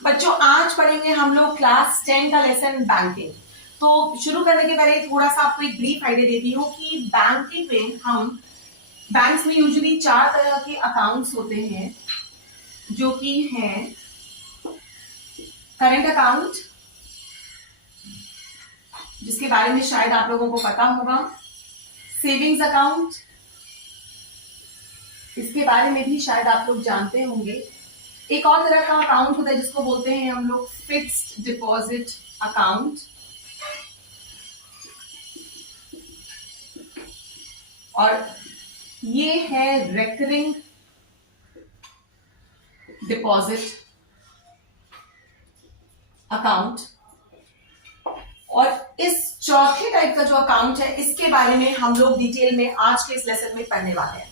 बच्चों आज पढ़ेंगे हम लोग क्लास 10 का लेसन बैंकिंग। तो शुरू करने के पहले थोड़ा सा आपको एक ब्रीफ आइडिया देती हूँ कि बैंकिंग में हम बैंक्स में यूजुअली 4 तरह के अकाउंट्स होते हैं, जो कि हैं करंट अकाउंट, जिसके बारे में शायद आप लोगों को पता होगा, सेविंग्स अकाउंट, इसके बारे में भी शायद आप लोग जानते होंगे। एक और तरह का अकाउंट होता है जिसको बोलते हैं हम लोग फिक्स्ड डिपॉजिट अकाउंट, और ये है रेकरिंग डिपॉजिट अकाउंट। और इस चौथे टाइप का जो अकाउंट है, इसके बारे में हम लोग डिटेल में आज के इस लेसन में पढ़ने वाले हैं।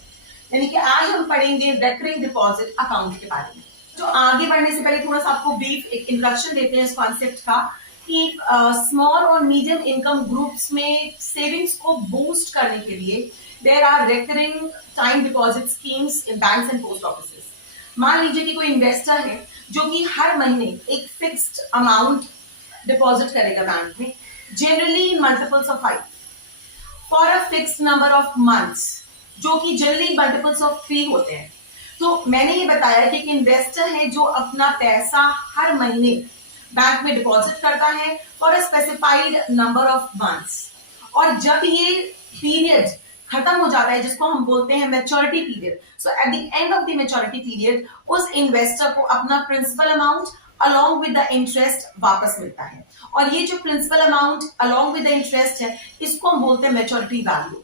यानी कि आज हम पढ़ेंगे रेकरिंग डिपॉजिट अकाउंट के बारे में। जो आगे बढ़ने से पहले थोड़ा सा आपको ब्रीफ एक इंट्रोडक्शन देते हैं इस कॉन्सेप्ट का कि स्मॉल और मीडियम इनकम ग्रुप्स में सेविंग्स को बूस्ट करने के लिए there are recurring time deposit schemes in banks and post offices. मान लीजिए कि कोई इन्वेस्टर है जो कि हर महीने एक फिक्स्ड अमाउंट डिपॉजिट करेगा बैंक में, generally multiples of 5 for a fixed number of months, जो कि जनरली मल्टीपल्स ऑफ 3 होते हैं। तो मैंने ये बताया कि एक इन्वेस्टर है जो अपना पैसा हर महीने बैंक में डिपॉजिट करता है for a specified number of months, और जब ये पीरियड खत्म हो जाता है, जिसको हम बोलते हैं maturity period, so at the end of the maturity period उस इन्वेस्टर को अपना principal amount along with the interest वापस मिलता है। और ये जो principal amount along with the interest है, इसको हम बोलते हैं मैच्योरिटी वैल्यू।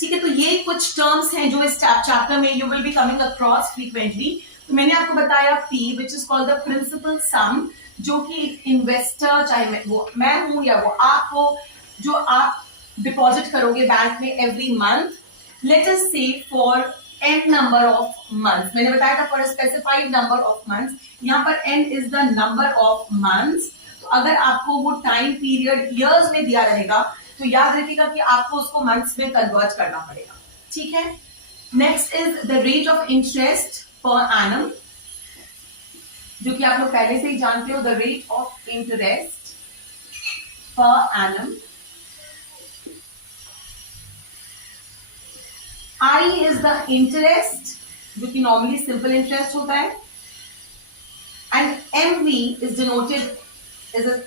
ठीक है, तो ये कुछ टर्म्स हैं जो इस चैप्टर में you will be coming across frequently. तो मैंने आपको बताया P, which is called the principal sum, जो कि इन्वेस्टर, चाहे वो मैं हूं या वो आप हो, जो आप डिपॉजिट करोगे बैंक में एवरी मंथ, लेट अस से for n number of months. मैंने बताया था for specified number of months, यहाँ पर n is the number of months. तो अगर आपको वो टाइम पीरियड ईयर्स में दिया रहेगा तो याद रखिएगा कि आपको उसको मंथ्स में कन्वर्ट करना पड़ेगा। ठीक है, next is the rate of interest per annum, जो कि आप लोग पहले से ही जानते हो, the rate of interest per annum. I is the interest, जो कि नॉर्मली सिंपल इंटरेस्ट होता है, and MV is denoted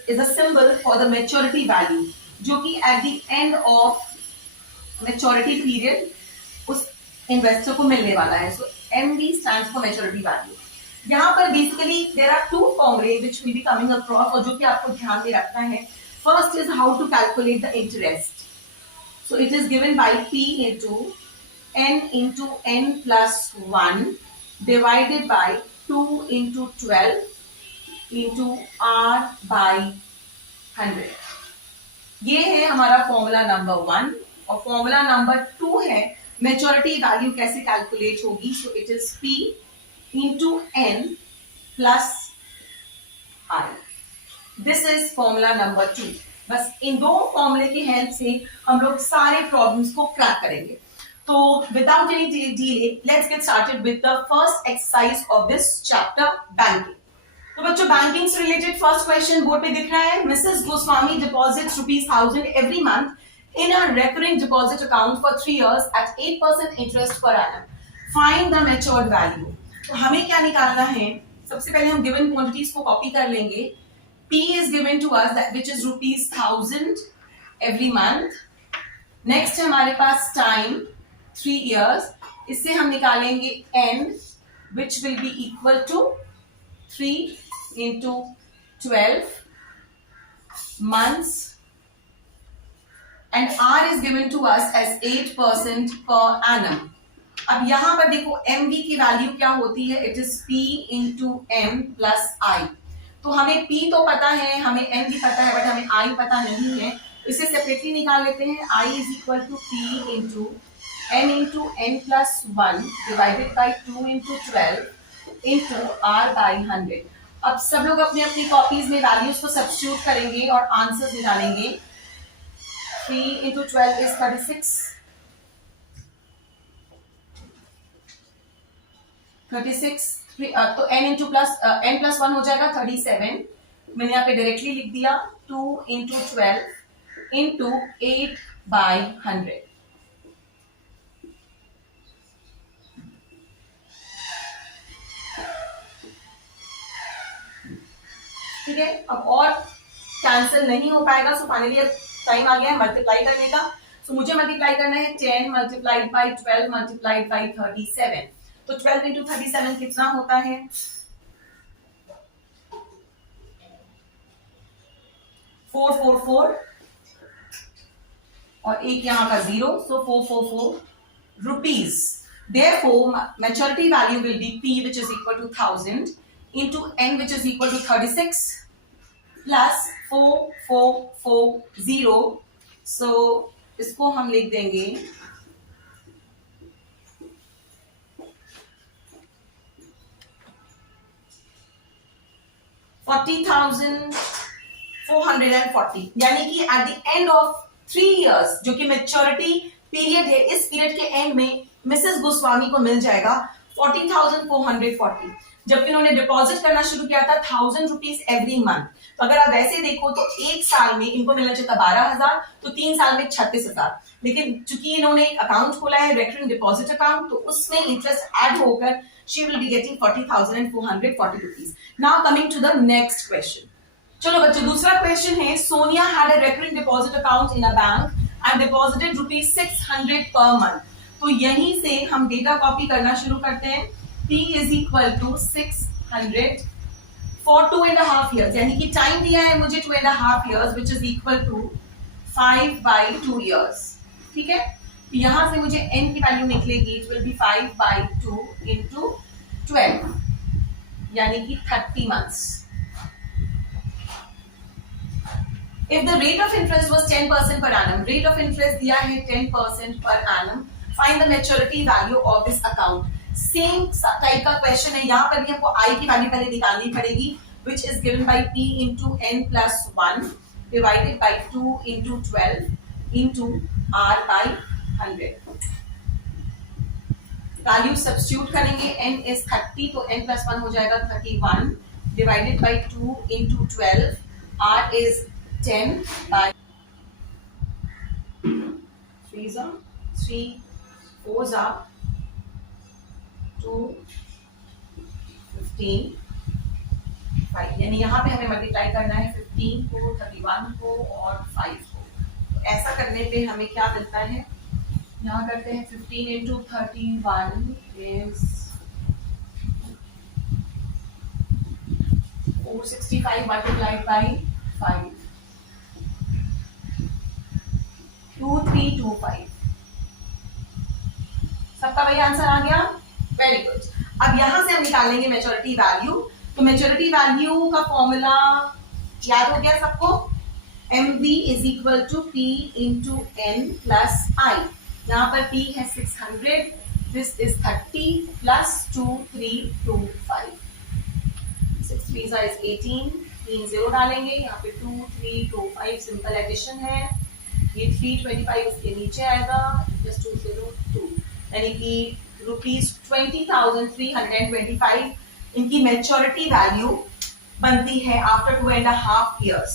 is a symbol for the maturity value, जो कि at the end of maturity period उस इन्वेस्टर को मिलने वाला है। So MV stands for maturity value। यहाँ पर basically there are two formulae which will be coming across, और जो कि आपको ध्यान में रखना है। First is how to calculate the interest. So it is given by P into n plus 1 divided by 2 into 12 into r by 100। ये है हमारा फॉर्मूला नंबर 1, और फॉर्मूला नंबर 2 है मैच्योरिटी वैल्यू कैसे कैलकुलेट होगी। So it is P into n plus I। This is formula number 2। बस इन दो फॉर्मूले की हेल्प से हम लोग सारे प्रॉब्लम्स को क्रैक करेंगे। तो without any delay let's get started with the first exercise of this chapter, banking. तो बच्चों बैंकिंग से रिलेटेड फर्स्ट क्वेश्चन बोर्ड पे दिख रहा है। Mrs Goswami deposits ₹1000 every month in a recurring deposit account for 3 years at 8% interest per annum. Find the matured value. तो हमें क्या निकालना है, सबसे पहले हम गिवन क्वांटिटीज को कॉपी कर लेंगे। P is given to us that which is ₹1000 every month। Next है हमारे पास टाइम 3 years, इससे हम निकालेंगे n which will be equal to 3 into 12 months, and R is given to us as 8% per annum। अब यहां पर देखो MV की वैल्यू क्या होती है, it is P into M plus I। तो हमें P तो पता है, हमें M भी पता है, बट हमें I पता नहीं है। इसे सेपरेटली निकाल लेते हैं। I is equal to P into M into N plus 1 divided by 2 into 12 into R by 100। अब सब लोग अपनी अपनी कॉपीज में वैल्यूज को सब्स्टिट्यूट करेंगे और आंसर निकालेंगे। 3 into 12 is 36, 36 तो n into plus n plus 1 हो जाएगा 37। मैंने यहाँ पे डायरेक्टली लिख दिया 2 इंटू 12 इंटू 8/100। ठीक है, अब और कैंसिल नहीं हो पाएगा। सो फाइनली अब टाइम आ गया है मल्टीप्लाई करने का। सो मुझे मल्टीप्लाई करना है 10 मल्टीप्लाइड बाई 12 मल्टीप्लाइड बाई 37। तो 12 इंटू 37 कितना होता है? 444 और एक यहां का 0, सो 444 rupees. Therefore, maturity value will be P, which is equal to 1000 into N, which is equal to 36 plus 4440. So इसको हम लिख देंगे 40,440, यानी कि eight the end of 3 years, जो कि मेच्योरिटी पीरियड है, इस पीरियड के एंड में मिसेस गोस्वामी को मिल जाएगा 40,440, जबकि उन्होंने डिपॉजिट करना शुरू किया था 1000 रुपीज एवरी मंथ। तो अगर आप वैसे देखो तो एक साल में इनको मिलना चाहिए था 12,000, तो 3 साल में 36,000। लेकिन चूंकि इन्होंने एक अकाउंट खोला है रेकरिंग डिपॉजिट अकाउंट, तो उसमें इंटरेस्ट ऐड होकर she will be getting 40,440 rupees. Now coming to the next question. चलो बच्चों, दूसरा क्वेश्चन है, Sonia had a recurring deposit account in a bank and deposited ₹600 per month. तो यहीं से हम डेटा कॉपी करना शुरू करते हैं। P is equal to 600 for 2.5 years, यानी कि टाइम दिया है मुझे 2.5 years, which is equal to 5/2 years। ठीक है, तो यहां से मुझे n की वैल्यू निकलेगी, इट विल बी 5/2 into 12, यानी कि 30 months। If the rate of interest was 10% per annum, rate of interest दिया है 10% per annum, find the maturity value of this account। Same type का क्वेश्चन है, यहाँ पर भी हमको आई की वैल्यू पहले निकालनी पड़ेगी, which is given by P into n plus 1 divided by 2 into 12 into R by 100। Value substitute करेंगे, n is 30, तो n plus 1 हो जाएगा 31 divided by 2 into 12, R is 10 by 3 4s are 2 15 5, यानी यहाँ पे हमें मल्टीप्लाई करना है 15 को, 31 को और 5 को। तो ऐसा करने पे हमें क्या मिलता है, यहाँ करते हैं 15 into 31 is 465 multiplied by 5, 2325। सबका वही आंसर आ गया, वेरी गुड। अब यहां से हम निकालेंगे मैच्योरिटी वैल्यू। तो मैच्योरिटी वैल्यू का फॉर्मूला याद हो गया सबको, MV is equal to P into N plus I। यहाँ पर P है 600, दिस इज 30 प्लस 2325, 6 3 is 18, 3 0 डालेंगे, यहाँ पे 2325 सिंपल एडिशन है, ये 325 इसके नीचे आएगा, प्लस 202, यानी कि ₹20,325 इनकी मैच्योरिटी वैल्यू बनती है आफ्टर 2.5 years।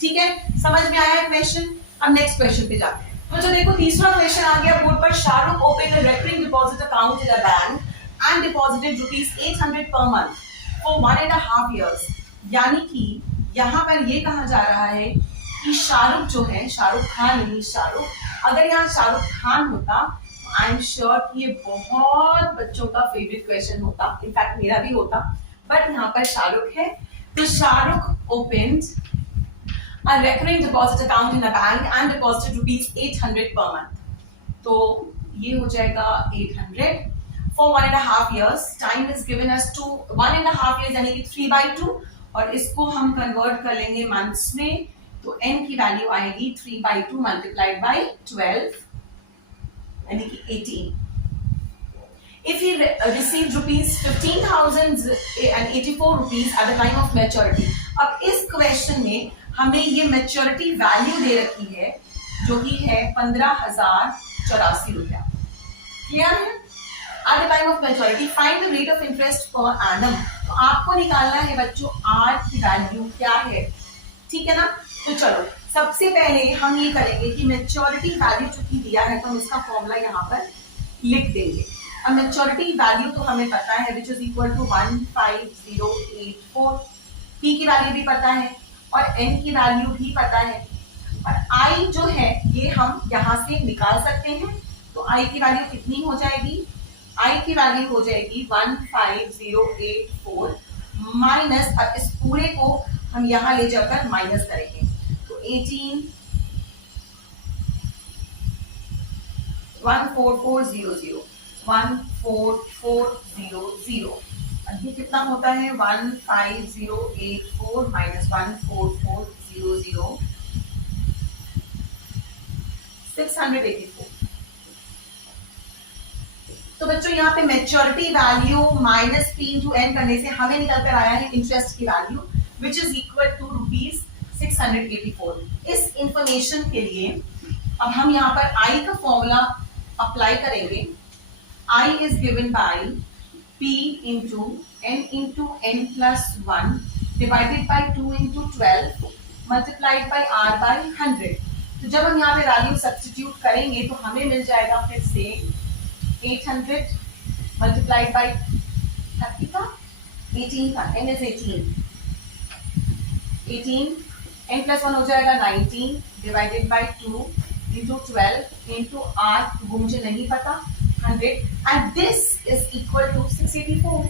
ठीक है, समझ में आया क्वेश्चन? अब नेक्स्ट क्वेश्चन पे जाते हैं। तो जो देखो तीसरा क्वेश्चन आ गया बोर्ड पर, Shahrukh open a recurring deposit account in a bank and deposited ₹800 per month for 1.5 years। यानी कि यहाँ पर ये कहा जा रहा है कि शाहरुख जो है, शाहरुख खान नहीं शाहरुख, अगर यहाँ शाहरुख खान होता आई एम श्योर कि ये बहुत बच्चों का फेवरेट क्वेश्चन होता, इनफैक्ट मेरा भी होता, बट यहाँ पर शाहरुख है। तो Shahrukh opened a recurring deposit account in a bank and deposited ₹800 per month. तो ये हो जाएगा 800 for 1.5 years। Time is given us to 1.5 years, यानी कि 3/2, और इसको हम कन्वर्ट कर लेंगे मंथ्स में। तो n की वैल्यू आएगी 3/2 मल्टीप्लाइड बाई 12, यानी कि 18। If he received ₹15,084 at the time of maturity। अब इस क्वेश्चन में हमें ये मैच्योरिटी वैल्यू दे रखी है, जो कि है 15,084 रुपया। क्लियर है? At the time of maturity find the rate of interest per annum. तो आपको निकालना है बच्चों आर की वैल्यू क्या है, ठीक है ना। तो चलो सबसे पहले हम ये करेंगे कि मैच्योरिटी वैल्यू चूंकि दिया है तो हम इसका फॉर्मूला यहाँ पर लिख देंगे। अब मैच्योरिटी वैल्यू तो हमें पता है which is equal to 15084, P की वैल्यू भी पता है और एन की वैल्यू भी पता है, और आई जो है ये हम यहाँ से निकाल सकते हैं। तो आई की वैल्यू कितनी हो जाएगी, आई की वैल्यू हो जाएगी 15084 माइनस, अब इस पूरे को हम यहाँ ले जाकर माइनस करेंगे तो 14400 14400, ये कितना होता है 15084 माइनस 14400 684। तो बच्चों यहाँ पे maturity value minus P into N करने से हमें निकल कर आया है इंटरेस्ट की वैल्यू विच इज इक्वल टू ₹684। इस इंफॉर्मेशन के लिए अब हम यहाँ पर आई का फॉर्मूला अप्लाई करेंगे। I is given by P into n plus 1 divided by 2 into 12 multiplied by r by 100। तो जब हम यहाँ पे वैल्यू सब्स्टिट्यूट करेंगे तो हमें मिल जाएगा फिर से 800 मल्टीप्लाइड बाय 30 का 18 का n इज 18 n प्लस 1 हो जाएगा 19 divided by 2 into 12 into r वो मुझे नहीं पता 100 and this is equal to 684।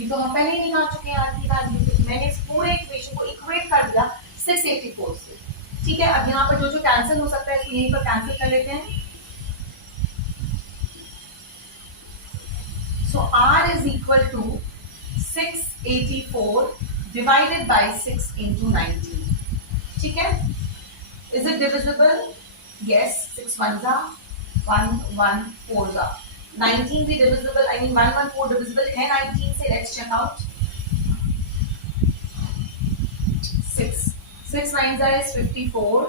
ये तो हम पहले ही निकाल चुके हैं r की वैल्यू, मैंने इस पूरे इक्वेशन को इक्वेट कर दिया 684 से, ठीक है। अब यहाँ पर जो जो कैंसिल हो सकता है इसको यहीं पर कैंसिल कर लेते हैं। So r is equal to 684 divided by 6 into 19, ठीक है। Is it divisible? Yes, 6 1s are 1 1 4s are 19 भी डिविजिबल, आई मीन 114 डिविजिबल है 19 से। Let's check out 6 9s are 54,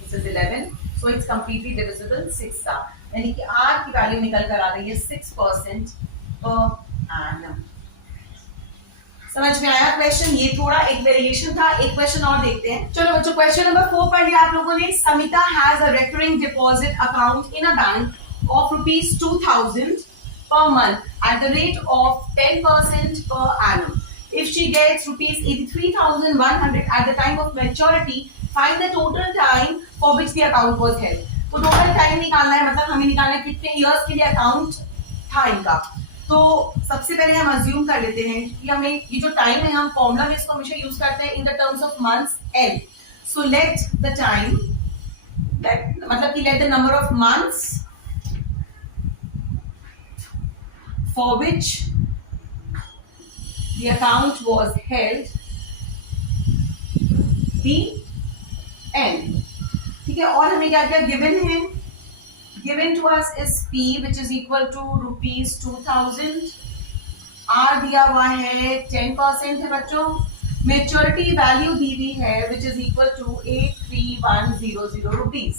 this is 11, so it's completely divisible 6 का, यानी कि r की value निकल कर आ रही है 6% per annum। समझ में आया क्वेश्चन? ये थोड़ा एक वेरिएशन था। एक क्वेश्चन और देखते हैं। चलो बच्चों क्वेश्चन नंबर 4 पढ़ लिया आप लोगों ने। Samita has a recurring deposit account in a bank of ₹2000 per month at the rate of 10% per annum. If she gets ₹83,100 at the time of maturity, find the total time for which the account was held. तो total time निकालना है, मतलब हमें निकालना है कितने years के लिए अकाउंट था इनका। तो सबसे पहले हम अज्यूम कर लेते हैं कि हमें ये जो टाइम है हम फॉर्मूला में इसको हमेशा यूज करते हैं in the terms of months N. So let the time, मतलब कि let the number of months for which the account was held be n, ठीक है। और हमें क्या क्या गिवन है, given to us is p which is equal to ₹2000, r दिया हुआ है 10% है बच्चों, मेच्योरिटी वैल्यू दी हुई है which is equal to 83100 rupees.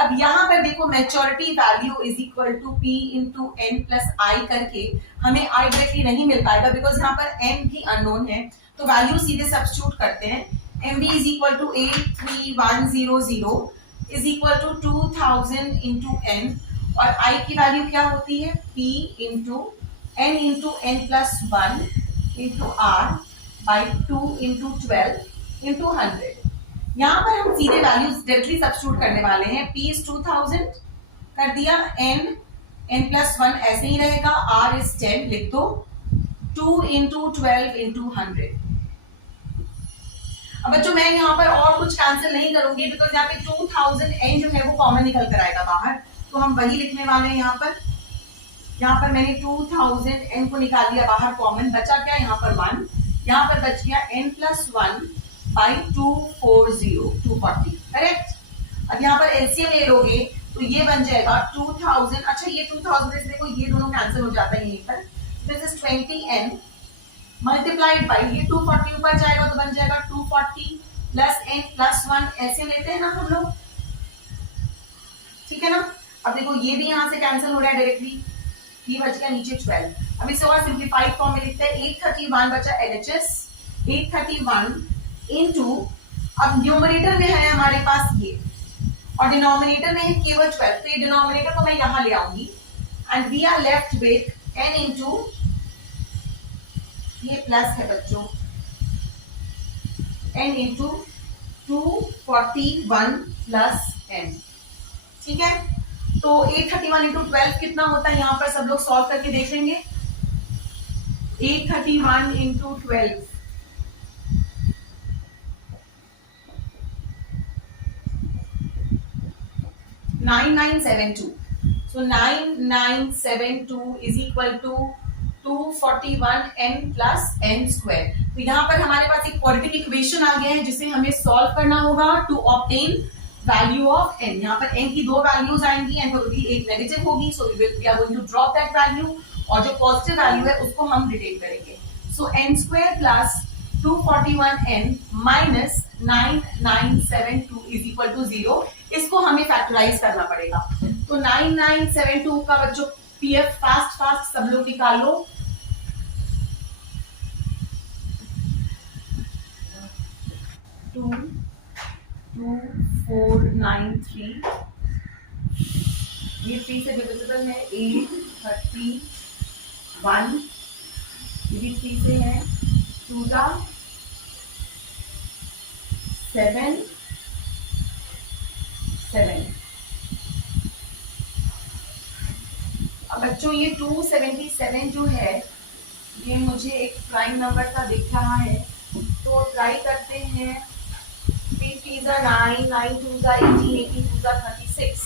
अब यहाँ पर देखो maturity value is equal to P into N plus I करके हमें आई डायरेक्टली नहीं मिल पाएगा बिकॉज यहाँ पर एन भी अननोन है, तो वैल्यू सीधे सब्स्टिट्यूट करते हैं। M B is equal to 83100 is equal to 2000 into N, और आई की वैल्यू क्या होती है P into N plus 1 into R by 2 into 12 into 100। यहाँ पर हम सीधे वैल्यूज डायरेक्टली सब्स्टिट्यूट करने वाले हैं। P इज 2000 कर दिया, n प्लस 1 ऐसे ही रहेगा, R इज 10 लिख दो, 2 इंटू 12 इंटू 100। अब बच्चों मैं यहाँ पर और कुछ कैंसिल नहीं करूंगी बिकॉज यहाँ पे 2000 n जो है वो कॉमन निकल कर आएगा बाहर, तो हम वही लिखने वाले हैं। यहाँ पर मैंने 2000 n को निकाल दिया बाहर कॉमन, बचा क्या यहाँ पर 1, यहाँ पर बच गया n प्लस 1 बाई 240 करेक्ट। अब यहाँ पर एलसीएम ले लोगे तो ये बन जाएगा 2000, अच्छा ये 2000 देखो ये दोनों कैंसिल हो जाता है यहीं पर, this is 20n multiplied by ये 240 ऊपर जाएगा तो बन जाएगा 240 प्लस n प्लस 1, ऐसे लेते हैं ना हम लोग, ठीक है ना। अब देखो ये भी यहाँ से कैंसिल हो रहा है डायरेक्टली, ये बच गया नीचे 12। अब इसे और सिंप्लीफाइड फॉर्म में लिखते हैं 831 बचा LHS 831 इनटू, अब न्यूमरेटर में है हमारे पास ये और डिनोमिनेटर में है केवल 12, तो ये डिनोमिनेटर को मैं यहां ले आऊंगी and we are left with n into, ये प्लस है बच्चों, n इनटू 241 प्लस n। ठीक है, तो 831 इंटू 12 कितना होता है, यहां पर सब लोग सॉल्व करके देख लेंगे। 831 into 12 9972, so 9972 is equal to 241n plus n square। तो यहाँ पर हमारे पास एक क्वाड्रेटिक इक्वेशन आ गया है जिसे हमें सॉल्व करना होगा to obtain value of n। यहाँ पर n की दो वैल्यूज आएंगी एंड एक नेगेटिव होगी, so we are going to drop that value और जो पॉजिटिव वैल्यू है उसको हम रिटेन करेंगे। So n square plus 241n minus 9972 is equal to 0। इसको हमें फैक्टराइज करना पड़ेगा, तो 9972 का बच्चों पीएफ फास्ट फास्ट सब लोग निकाल लो। टू 2493, ये 3 से डिविजिबल है, 831, ये भी 3 से है, 2 का 7 7। अब बच्चों ये 277 जो है ये मुझे एक प्राइम नंबर का दिख रहा है, तो ट्राई करते हैं। 3 3 9, 9 2 18, 18 2 36,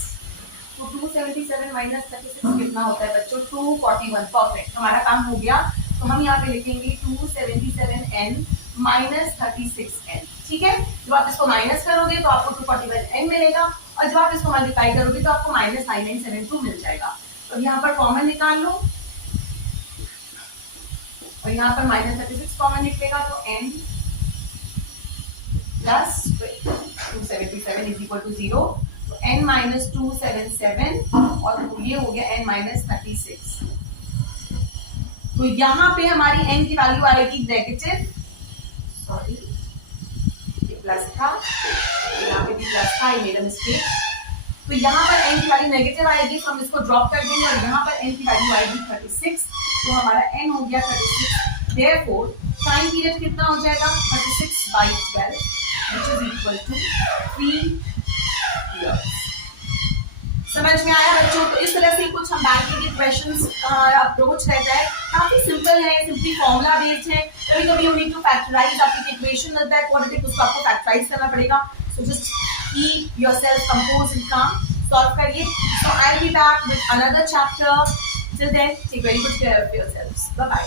तो 277 माइनस 36 कितना होता है बच्चों, 241। परफेक्ट, हमारा काम हो गया। तो हम यहाँ पे लिखेंगे 277n माइनस 36n। ठीक है, जब आप इसको माइनस करोगे तो आपको 241n मिलेगा और जब आप इसको मल्टीप्लाई करोगे तो आपको माइनस 9972 मिल जाएगा। तो यहाँ पर कॉमन निकाल लो और यहाँ पर माइनस 36 कॉमन निकलेगा, तो n plus 277 is equal to 0, तो n माइनस 277 और ये हो गया n माइनस 36। तो यहाँ पे हमारी n की वैल्यू आएगी नेगेटिव, सॉरी ये प्लस था, यहाँ पे भी प्लस था, ये मेरा मिस्टेक। तो यहाँ पर n की वैल्यू नेगेटिव आएगी, तो हम इसको ड्रॉप कर देंगे और यहाँ पर n की वैल्यू आएगी 36, तो हमारा n हो गया 36। देयरफॉर टाइम पीरियड कितना हो जाएगा, 36/12 which is equal to 3 years। समझ में आया बच्चों? तो इस तरह से कुछ हम बैंकिंग के क्वेश्चंस का अप्रोच रहता है, काफी सिंपल है, सिंपली फॉर्मूला बेस्ड है। कभी कभी यू नीड टू फैक्टराइज, आपकी इक्वेशन मिलता है क्वाड्रेटिक, उसको आपको फैक्टराइज करना पड़ेगा। So just keep yourself composed and calm, solve करिए। So I will be back with another chapter. Till then take very good care of yourselves. Bye bye.